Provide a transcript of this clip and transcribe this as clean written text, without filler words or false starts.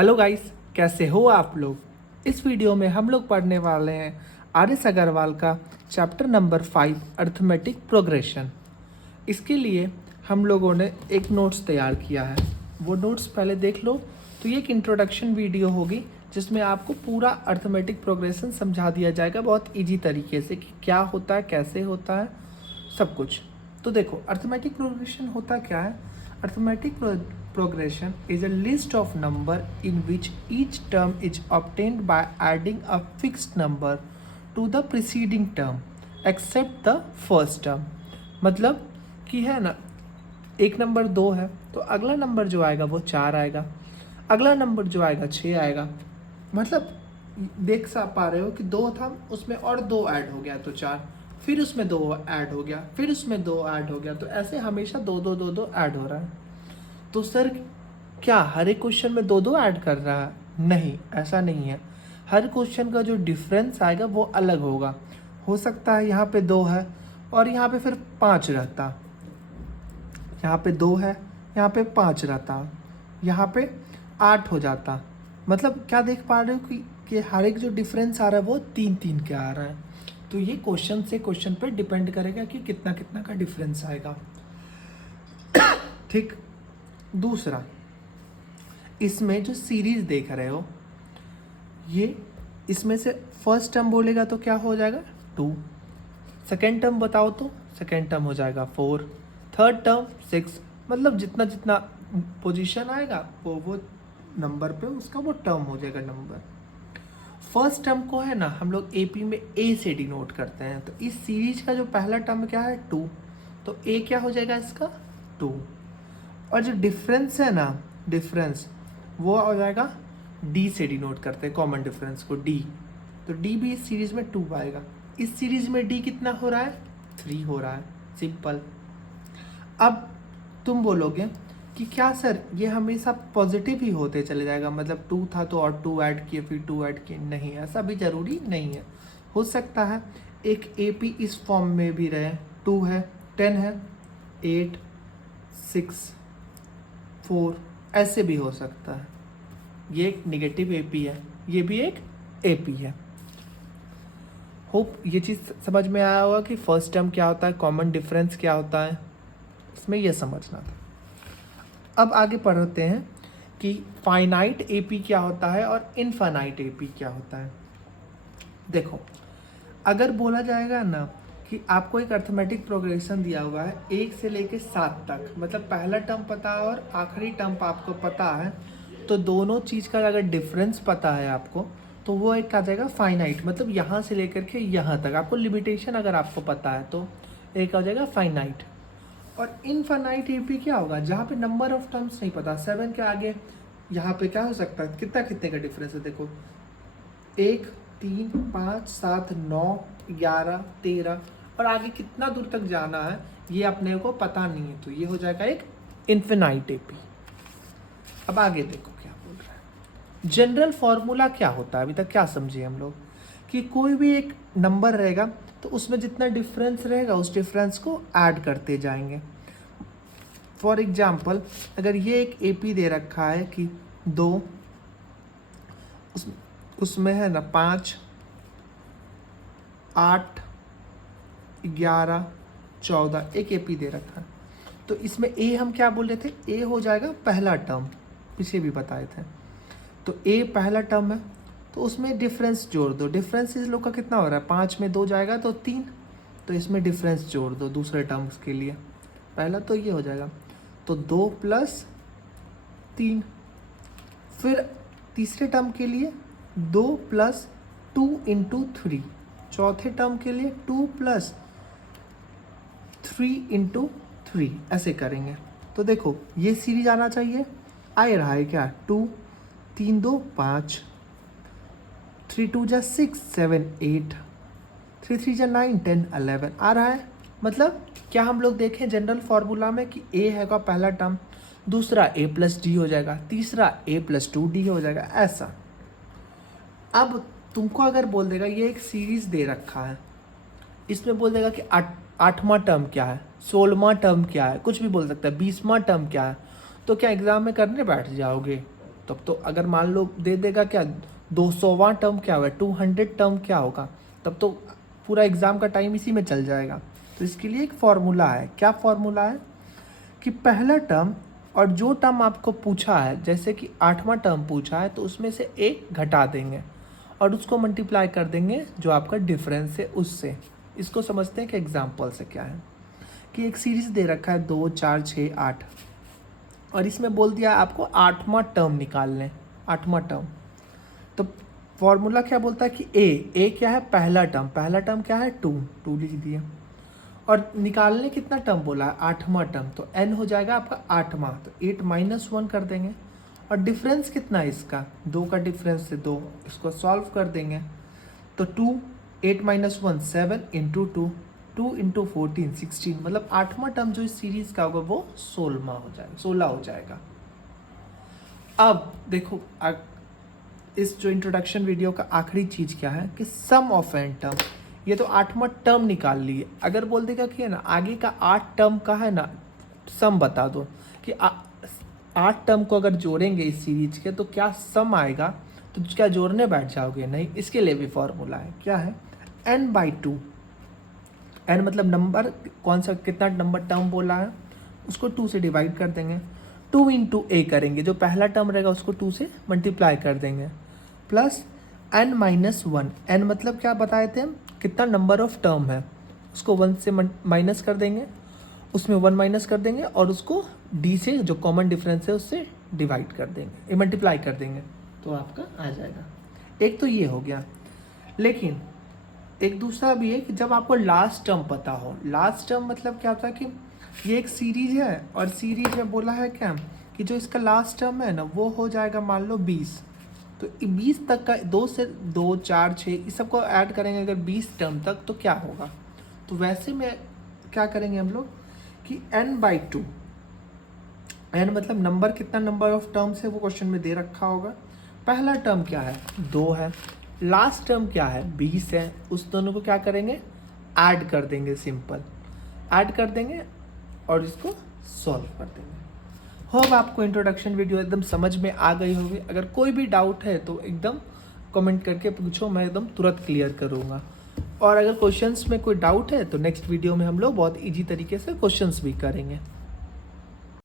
Hello guys, कैसे हो आप लोग। इस वीडियो में हम लोग पढ़ने वाले हैं आर.एस. अग्रवाल का चैप्टर नंबर 5 अर्थमेटिक प्रोग्रेशन। इसके लिए हम लोगों ने एक नोट्स तैयार किया है। वो नोट्स पहले देख लो। तो ये एक इंट्रोडक्शन वीडियो होगी जिसमें आपको पूरा अर्थमेटिक प्रोग्रेशन समझा दिया जाएगा बहुत इजी तरीके से कि क्या होता है, कैसे होता है, सब कुछ। तो देखो, अर्थमेटिक प्रोग्रेशन होता क्या है। Arithmetic progression is a list of number in which each term is obtained by adding a fixed number to the preceding term except the first term। मतलब कि है ना, एक नंबर 2 है तो अगला नंबर जो आएगा वो 4 आएगा, अगला नंबर जो आएगा 6 आएगा। मतलब देख सा पा रहे हो कि 2 था, उसमें और 2 ऐड हो गया तो 4, फिर उसमें 2 ऐड हो गया, फिर उसमें 2 ऐड हो गया, तो ऐसे हमेशा 2 ऐड हो रहा है। तो सर क्या हर एक क्वेश्चन में 2 ऐड कर रहा है? नहीं, ऐसा नहीं है। हर क्वेश्चन का जो डिफरेंस आएगा वो अलग होगा। हो सकता है यहाँ पे 2 है और यहाँ पे फिर 5 रहता, यहाँ पे 2 है, यहाँ पे 5 रहता, यहाँ पे 8 हो जाता। मतलब क्या देख पा रहे हो कि हर एक जो डिफरेंस आ रहा है वो 3 का आ रहा है। तो ये क्वेश्चन से क्वेश्चन पे डिपेंड करेगा कि कितना कितना का डिफरेंस आएगा। ठीक। दूसरा, इसमें जो सीरीज देख रहे हो, ये इसमें से फर्स्ट टर्म बोलेगा तो क्या हो जाएगा 2, सेकेंड टर्म बताओ तो सेकेंड टर्म हो जाएगा 4, थर्ड टर्म 6। मतलब जितना जितना पोजीशन आएगा वो नंबर पे उसका वो टर्म हो जाएगा नंबर। फर्स्ट टर्म को है ना हम लोग एपी में ए से डिनोट करते हैं। तो इस सीरीज का जो पहला टर्म क्या है 2, तो ए क्या हो जाएगा इसका 2। और जो डिफरेंस है ना, डिफरेंस वो हो जाएगा डी से डिनोट करते हैं कॉमन डिफरेंस को, डी। तो डी भी इस सीरीज में 2 आएगा। इस सीरीज में डी कितना हो रहा है 3 हो रहा है, सिंपल। अब तुम बोलोगे कि क्या सर ये हमेशा पॉजिटिव ही होते चले जाएगा, मतलब 2 था तो और 2 ऐड किए फिर 2 ऐड किए? नहीं, ऐसा भी ज़रूरी नहीं है। हो सकता है एक एपी इस फॉर्म में भी रहे, 2 है, 10 है, 8, 6, 4, ऐसे भी हो सकता है। ये एक नेगेटिव एपी है, ये भी एक एपी है। होप ये चीज़ समझ में आया होगा कि फर्स्ट टर्म क्या होता है, कॉमन डिफरेंस क्या होता है, इसमें यह समझना था। अब आगे पढ़ते हैं कि फाइनाइट एपी क्या होता है और इनफाइनाइट एपी क्या होता है। देखो, अगर बोला जाएगा ना कि आपको एक अर्थमेटिक प्रोग्रेशन दिया हुआ है 1 से लेकर 7 तक, मतलब पहला टर्म पता है और आखिरी टर्म आपको पता है, तो दोनों चीज़ का अगर डिफरेंस पता है आपको तो वो एक आ जाएगा फाइनाइट। मतलब यहाँ से लेकर के यहाँ तक आपको लिमिटेशन अगर आपको पता है तो एक आ जाएगा फाइनाइट। और इनफाइनाइट एपी क्या होगा, जहाँ पे नंबर ऑफ टर्म्स नहीं पता। 7 के आगे यहाँ पे क्या हो सकता है, कितना कितने का डिफरेंस है। देखो 1, 3, 5, 7, 9, 11, 13 और आगे कितना दूर तक जाना है ये अपने को पता नहीं है, तो ये हो जाएगा एक इनफिनाइट एपी। अब आगे देखो क्या बोल रहा है। जनरल फॉर्मूला क्या होता है, अभी तक क्या समझे हम लोग कि कोई भी एक नंबर रहेगा तो उसमें जितना डिफरेंस रहेगा उस डिफरेंस को ऐड करते जाएंगे। फॉर एग्जाम्पल, अगर ये एक एपी दे रखा है कि 2, उसमें है ना 5, 8, 11, 14 एक एपी दे रखा है, तो इसमें ए हम क्या बोल रहे थे, ए हो जाएगा पहला टर्म, पीछे भी बताए थे। तो ए पहला टर्म है तो उसमें डिफरेंस जोड़ दो। डिफरेंस इस लोग का कितना हो रहा है, 5 में 2 जाएगा तो 3, तो इसमें डिफरेंस जोड़ दो दूसरे टर्म्स के लिए। पहला तो ये हो जाएगा, तो 2 + 3। फिर तीसरे टर्म के लिए 2 + 2 × 3। चौथे टर्म के लिए 2 + 3 × 3, ऐसे करेंगे। तो देखो ये सीरीज आना चाहिए, आ रहा है क्या, 2, 3 2 5, 3 2 जा 6 7 8, 3 3 जा 9 10 11 आ रहा है। मतलब क्या हम लोग देखें जनरल फार्मूला में कि ए है का पहला टर्म, दूसरा a + d हो जाएगा, तीसरा a + 2d हो जाएगा, ऐसा। अब तुमको अगर बोल देगा ये एक सीरीज दे रखा है, इसमें बोल देगा कि 8वां टर्म क्या है, 16वां टर्म क्या है, कुछ भी बोल सकता है, 20वां टर्म क्या है, तो क्या एग्जाम में करने बैठ जाओगे? तब तो अगर मान लो दे देगा क्या 200वां टर्म क्या होगा, 200 टर्म क्या होगा, तब तो पूरा एग्ज़ाम का टाइम इसी में चल जाएगा। तो इसके लिए एक फॉर्मूला है। क्या फॉर्मूला है कि पहला टर्म और जो टर्म आपको पूछा है, जैसे कि 8वां टर्म पूछा है तो उसमें से एक घटा देंगे और उसको मल्टीप्लाई कर देंगे जो आपका डिफरेंस है उससे। इसको समझते हैं कि एग्जाम्पल से क्या है कि एक सीरीज़ दे रखा है 2 4 6 8 और इसमें बोल दिया आपको 8वां टर्म निकाल लें, 8वां टर्म। तो फॉर्मूला क्या बोलता है कि ए क्या है, पहला टर्म क्या है 2 लिख दिया और निकालने कितना टर्म बोला है, 8वां टर्म। तो n हो जाएगा आपका 8वां, तो 8 - 1 कर देंगे और डिफरेंस कितना है इसका, 2 का डिफरेंस से 2, इसको सॉल्व कर देंगे तो 2 8 - 1 7 × 2 2 × 14 16, मतलब 8वां टर्म जो इस सीरीज का होगा वो 16 हो जाएगा। अब देखो इस जो इंट्रोडक्शन वीडियो का आखिरी चीज़ क्या है कि सम ऑफ एन टर्म। ये तो 8वां टर्म निकाल लिए, अगर बोल देगा कि है ना आगे का 8 टर्म का है ना सम बता दो कि 8 टर्म को अगर जोड़ेंगे इस सीरीज के तो क्या सम आएगा, तो क्या जोड़ने बैठ जाओगे, नहीं। इसके लिए भी फॉर्मूला है, क्या है n/2। n मतलब नंबर, कौन सा कितना नंबर टर्म बोला है उसको 2 से डिवाइड कर देंगे, 2 × a करेंगे, जो पहला टर्म रहेगा उसको 2 से मल्टीप्लाई कर देंगे, प्लस n - 1। n मतलब क्या बताए थे हम, कितना नंबर ऑफ टर्म है, उसको 1 से माइनस कर देंगे, उसमें 1 माइनस कर देंगे और उसको d से जो कॉमन डिफरेंस है उससे डिवाइड कर देंगे, मल्टीप्लाई कर देंगे, तो आपका आ जाएगा। एक तो ये हो गया, लेकिन एक दूसरा भी है कि जब आपको लास्ट टर्म पता हो, लास्ट टर्म मतलब क्या होता है कि ये एक सीरीज है और सीरीज में बोला है क्या कि जो इसका लास्ट टर्म है ना वो हो जाएगा मान लो 20, तो 20 तक का 2 से 2 4 6 इस सबको ऐड करेंगे अगर 20 टर्म तक तो क्या होगा। तो वैसे में क्या करेंगे हम लोग कि n/2, n मतलब नंबर, कितना नंबर ऑफ टर्म्स है वो क्वेश्चन में दे रखा होगा। पहला टर्म क्या है 2 है, लास्ट टर्म क्या है 20 है, उस दोनों को क्या करेंगे ऐड कर देंगे, सिंपल ऐड कर देंगे और इसको सॉल्व कर देंगे। होप आपको इंट्रोडक्शन वीडियो एकदम समझ में आ गई होगी। अगर कोई भी डाउट है तो एकदम कमेंट करके पूछो, मैं एकदम तुरंत क्लियर करूँगा। और अगर क्वेश्चंस में कोई डाउट है तो नेक्स्ट वीडियो में हम लोग बहुत इजी तरीके से क्वेश्चंस भी करेंगे।